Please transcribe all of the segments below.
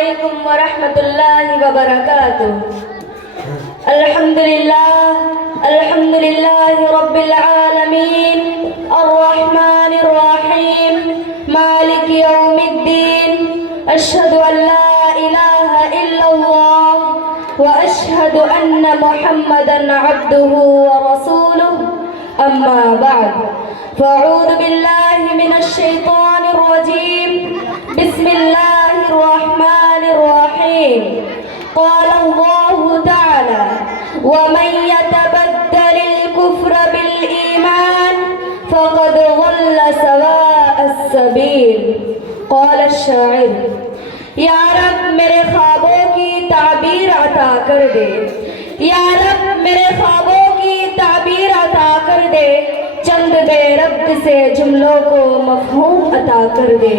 علیکم ورحمۃ اللہ وبرکاتہ۔ الحمد للہ رب العالمین الرحمن الرحیم مالک یوم الدین، اشہد ان لا الہ الا اللہ واشہد ان محمدا عبدہ ورسولہ، اما بعد فاعوذ باللہ من الشیطان الرجیم، بسم اللہ الرحمن الرحیم۔ قال اللہ تعالی ومن يتبدل الكفر بالإيمان فقد ضل سواء السبيل۔ قال الشاعر یا رب میرے خوابوں کی تعبیر عطا کر دے، یا رب میرے خوابوں کی تعبیر عطا کر دے، چند بے ربط سے جملوں کو مفہوم عطا کر دے۔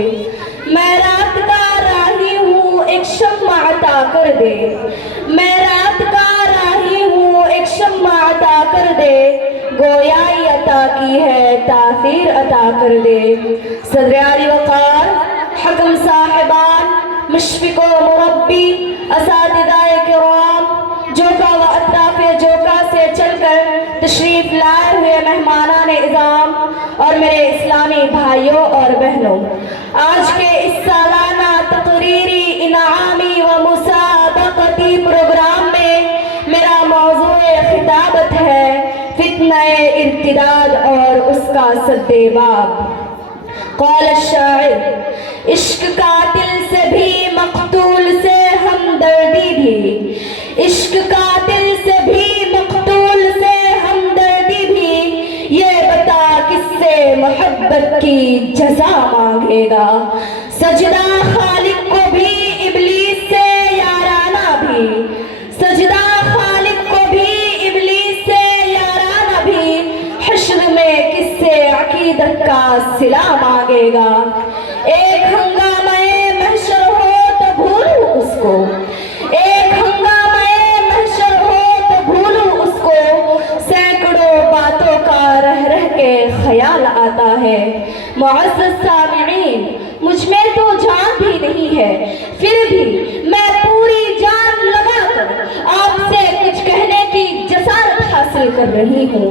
میں رات کا راہی ہوں ایک شمع عطا کر دے، میں رات کا راہی ہوں ایک شمع عطا کر دے، گویائی عطا کی ہے تاثیر عطا کر دے۔ صدر عالی وقار، حکم صاحبان، مشفق و مربی، اساتذہ کرام، جوکا و اطراف جوکا سے چل کر تشریف لائے ہوئے مہمانان اعظام اور میرے اسلامی بھائیوں اور بہنوں، آج کے اس سالانہ تقریری انعامی و مسابقتی پروگرام میں میرا موضوع خطابت ہے فتنہ ارتداد اور اس کا سد باب۔ قال الشاعر عشق قاتل سے بھی مقتول سے ہمدردی بھی، عشق قاتل سے بھی مقتول سے ہمدردی بھی، یہ بتا کس سے محبت کی جزا مانگے گا، سجدہ خالق کو بھی ابلیس سے یارانہ بھی، سجدہ خالق کو بھی ابلیس سے یارانہ بھی، حشر میں کس سے عقیدت کا صلہ مانگے گا۔ ایک ہنگامہ محشر ہو تو بھولو اس کو، ایک ہنگامہ محشر ہو تو بھولو اس کو، سینکڑوں باتوں کا رہ رہ کے خیال آتا ہے۔ معزز سامعین، مجھ میں تو جان بھی نہیں ہے، پھر بھی میں پوری جان لگا کر آپ سے کچھ کہنے کی جسارت حاصل کر رہی ہوں۔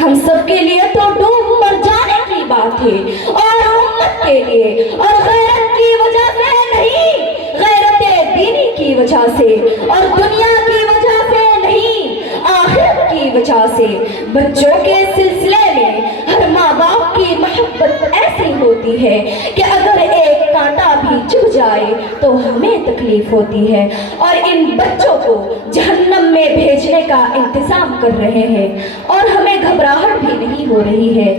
ہم سب کے لیے تو ڈوب مر جانے کی بات ہے، اور امت کے لیے، اور غیرت کی وجہ سے نہیں، غیرت دینی کی وجہ سے، اور دنیا کی وجہ سے نہیں، آخرت کی وجہ سے۔ بچوں کے سلسلے میں ہر ماں باپ کی محبت ایسی ہوتی ہے کہ اگر ایک کانٹا بھی چبھ جائے تو ہمیں تکلیف ہوتی ہے، اور ان بچوں کو جہنم میں بھیجنے کا انتظام کر رہے ہیں، اور ہمیں گھبراہٹ بھی نہیں ہو رہی ہے۔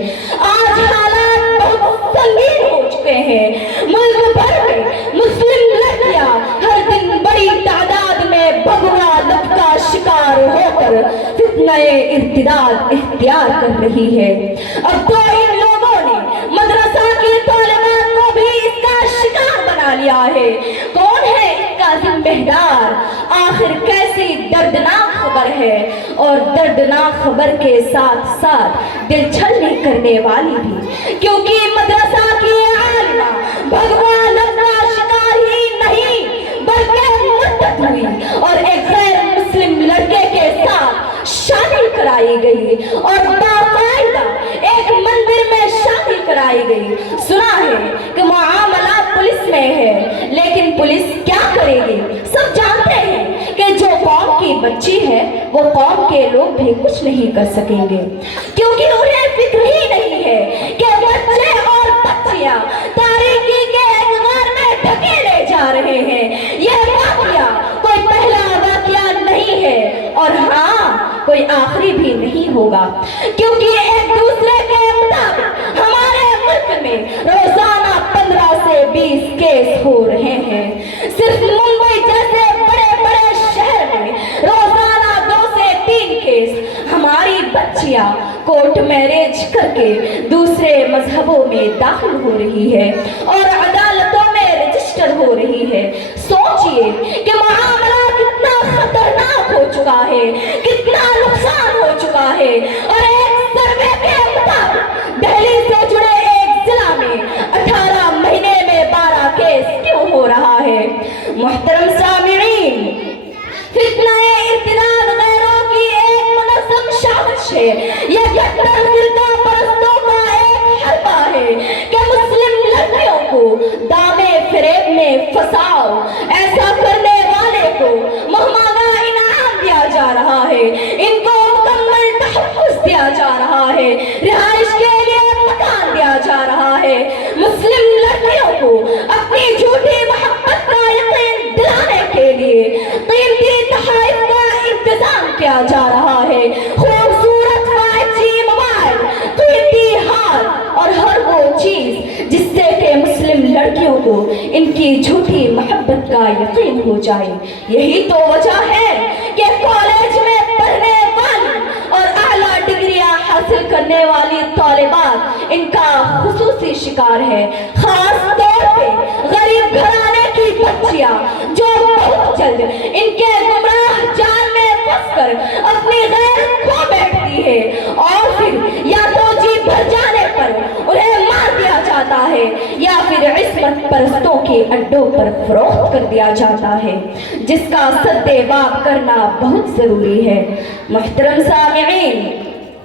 آج حالات بہت سنگین ہو چکے ہیں، ملک بھر میں مسلم لڑکیاں ہر دن بڑی تعداد میں بھگوا لت کا شکار ہو کر فتنہ ارتداد اختیار کر رہی ہے۔ اب تو ان لوگوں نے مدرسہ کی طالبات کو بھی اس کا شکار بنا لیا ہے۔ کون ہے اس کا ذمہ دار؟ آخر کیسی دردناک خبر ہے، اور دردناک خبر کے ساتھ ساتھ دل چھلنی کرنے والی بھی، کیونکہ مدرسہ کی عالمہ بھگوا لت کا شکار ہی نہیں بلکہ مرتد ہوئی، اور ایک غیر مسلم لڑکے کے ساتھ شادی کرائی گئی، اور باقاعدہ ایک مندر میں شادی کرائی گئی۔ سنا ہے کہ معاملہ پولیس میں ہے، لیکن پولیس کیا کرے گی؟ سب جانتے ہیں کہ جو قوم کی بچی ہے وہ قوم کے لوگ بھی کچھ نہیں کر سکیں گے، کیونکہ انہیں فکر ہی نہیں ہے کہ بچے اور بچیاں تاریکی کے انوار میں ڈھکیلے جا رہے ہیں۔ یہ واقعہ کوئی پہلا واقعہ نہیں ہے، اور ہاں کوئی آخری بھی نہیں ہوگا، کیونکہ ایک دوسرے کے مطابق ہمارے ملک میں روزانہ 15 سے 20 کیس ہو رہے ہیں۔ صرف ممبئی جیسے بڑے بڑے شہر میں روزانہ 2 سے 3 کیس ہماری بچیاں کورٹ میرج کر کے دوسرے مذہبوں میں داخل ہو رہی ہے اور عدالتوں میں رجسٹر ہو رہی ہے۔ سوچئے کہ معاملہ کتنا خطرناک ہو چکا ہے، کتنا نقصان ہو چکا ہے۔ اور ایک سروے کے مطابق دہلی سے جڑے ایک ضلع میں 18 مہینے میں 12 کیس کیوں ہو رہا ہے؟ محترم سامعین، فتنہ ارتداد غیروں کی ایک منظم سازش ہے، یہ کٹر فرقہ پرستوں کا ایک حربہ ہے کہ مسلم لڑکیوں کو دامے فریب میں پھنساؤ۔ ایسا کرنے والے کو مہمانہ انعام دیا جا رہا ہے، ان کو مکمل تحفظ دیا جا رہا ہے، رہائش کے لیے مکان دیا جا رہا ہے۔ مسلم لڑکیوں کو اپنی جھوٹی محبت کا یقین دلانے کے لیے قیمتی تحائف کا انتظام کیا جا رہا ہے۔ خوبصورت 5G موبائل، قیمتی ہار اور ہر وہ چیز جس سے کہ مسلم لڑکیوں کو ان کی جھوٹی محبت کا یقین ہو جائے۔ یہی تو وجہ ہے کہ کالج میں پڑھنے والی اور اعلیٰ ڈگریاں حاصل کرنے والی طالبات ان کا خصوصی شکار ہے، خاص طور پہ غریب گھرانے کی بچیاں جو بہت جلد ان کے گمراہ جال میں پھنس کر اپنی غیرت کھو بیٹھتی ہے، اور پھر یا تو جی بھر جانے پر انہیں مار دیا جاتا ہے یا پھر عصمت پرستوں کے اڈوں پر فروخت کر دیا جاتا ہے، جس کا سد باب کرنا بہت ضروری ہے۔ محترم سامعین،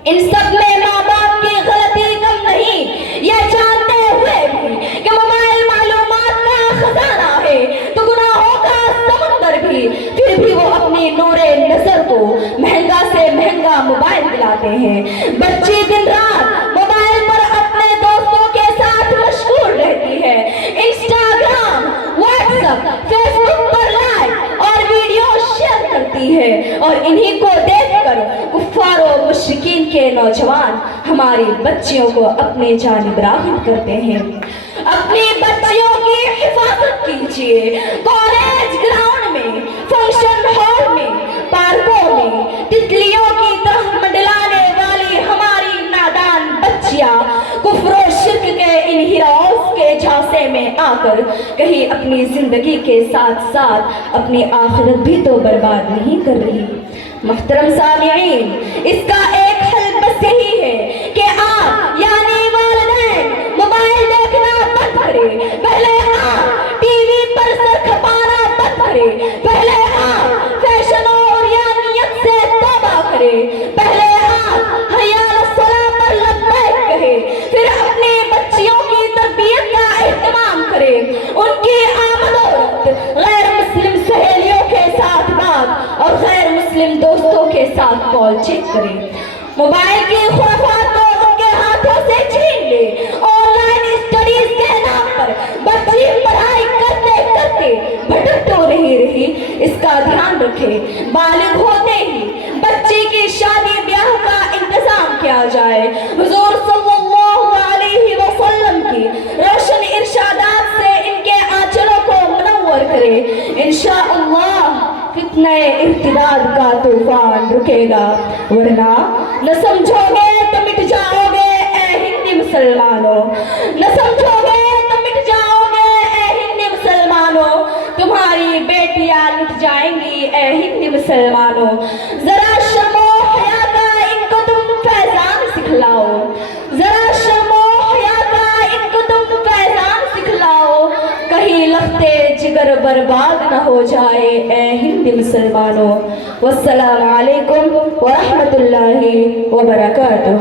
ان سب میں ماں باپ کی غلطی کم نہیں، یہ جانتے ہوئے بھی کہ موبائل معلومات کا خزانہ ہے تو گناہوں کا سمندر بھی، پھر بھی وہ اپنی نور نظر کو مہنگا سے مہنگا موبائل دلاتے ہیں۔ بچی دن رات موبائل پر اپنے دوستوں کے ساتھ مشغول رہتی ہے، انسٹاگرام، واٹس ایپ، فیس بک پر لائک اور ویڈیو شیئر کرتی ہے، اور انہی کو دیکھ کر کفار و مشرکین کے نوجوان ہماری بچیوں کو اپنے جانب راغب کرتے ہیں۔ اپنی بچیوں کی حفاظت کیجیے۔ کالج گراؤنڈ میں، فنکشن ہال میں، پارکوں میں تتلیوں کی طرح منڈلانے والی ہماری نادان بچیاں کفر و شرک کے ان ہیروز کے جھانسے میں آ کر کہیں اپنی زندگی کے ساتھ ساتھ اپنی آخرت بھی تو برباد نہیں کر رہی۔ محترم سامعین، اس کا ایک حل بس یہی ہے کہ آپ یعنی والدین موبائل دیکھنا بند کریں۔ پہلے آپ ٹی وی پر سر کھپانا بند کریں، پہلے آپ فیشن اور یانیت سے توبہ کریں، پہلے آپ حی علی الصلاۃ پر لبیک کہیں، پھر اپنی بچیوں کی تربیت کا اہتمام کریں، ان کی آمد و رفت غیر مسلم سہیلیوں کے ساتھ بات اور غیر مسلم دوستوں کے ساتھ کال چیک کریں، موبائل کی خرافات کو ان کے ہاتھوں سے چھین لے۔ آن لائن اسٹڈیز کے نام پر بچی پڑھائی کرتے کرتے بھٹک تو نہیں رہی، اس کا دھیان رکھے۔ بالغ ہوتے ہی بچی کی شادی بیاہ کا انتظام کیا جائے۔ حضور صلی اللہ علیہ وسلم کی روشن ارشادات سے ان کے آنچلوں کو منور کرے۔ انشاءاللہ فتنہ ارتداد کا طوفان رکے گا، ورنہ نہ سمجھو گے تو مٹ جاؤ گے اے ہندی مسلمانوں، نہ سمجھو گے تو مٹ جاؤ گے اے ہندی مسلمانوں، تمہاری بیٹیاں لٹ جائیں گی اے ہندی مسلمانوں۔ ذرا شرم و حیا کا ان کو تم فیضان سکھلاؤ، ذرا شرم و حیا کا ان کو تم فیضان سکھلاؤ، کہیں لختے جگر برباد نہ ہو جائے اے ہندی مسلمانوں۔ والسلام علیکم ورحمۃ اللہ وبرکاتہ۔